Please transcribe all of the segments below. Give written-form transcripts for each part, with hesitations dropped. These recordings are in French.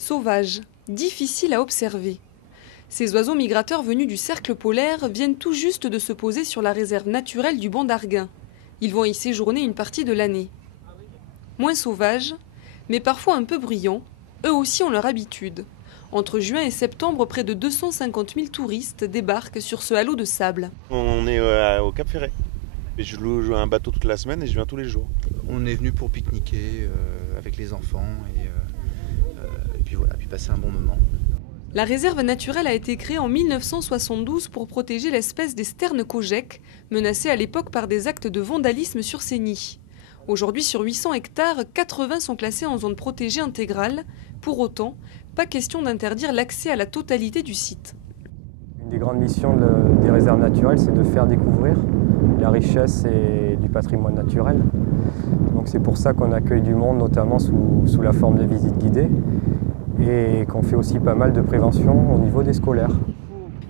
Sauvages, difficiles à observer. Ces oiseaux migrateurs venus du cercle polaire viennent tout juste de se poser sur la réserve naturelle du Banc d'Arguin. Ils vont y séjourner une partie de l'année. Moins sauvages, mais parfois un peu bruyants, eux aussi ont leur habitude. Entre juin et septembre, près de 250 000 touristes débarquent sur ce halo de sable. On est au Cap Ferret. Et je loue un bateau toute la semaine et je viens tous les jours. On est venu pour pique-niquer avec les enfants et puis voilà, puis passer un bon moment. La réserve naturelle a été créée en 1972 pour protéger l'espèce des sternes cogeques, menacée à l'époque par des actes de vandalisme sur ses nids. Aujourd'hui, sur 800 hectares, 80 sont classés en zone protégée intégrale. Pour autant, pas question d'interdire l'accès à la totalité du site. Une des grandes missions des réserves naturelles, c'est de faire découvrir la richesse du patrimoine naturel. Donc c'est pour ça qu'on accueille du monde, notamment sous la forme de visites guidées, et qu'on fait aussi pas mal de prévention au niveau des scolaires.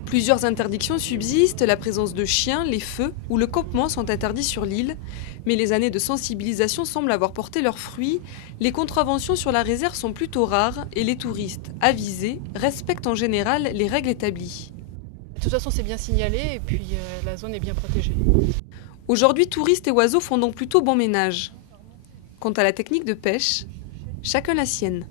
Plusieurs interdictions subsistent, la présence de chiens, les feux ou le campement sont interdits sur l'île. Mais les années de sensibilisation semblent avoir porté leurs fruits. Les contraventions sur la réserve sont plutôt rares et les touristes avisés respectent en général les règles établies. De toute façon, c'est bien signalé et puis la zone est bien protégée. Aujourd'hui, touristes et oiseaux font donc plutôt bon ménage. Quant à la technique de pêche, chacun la sienne.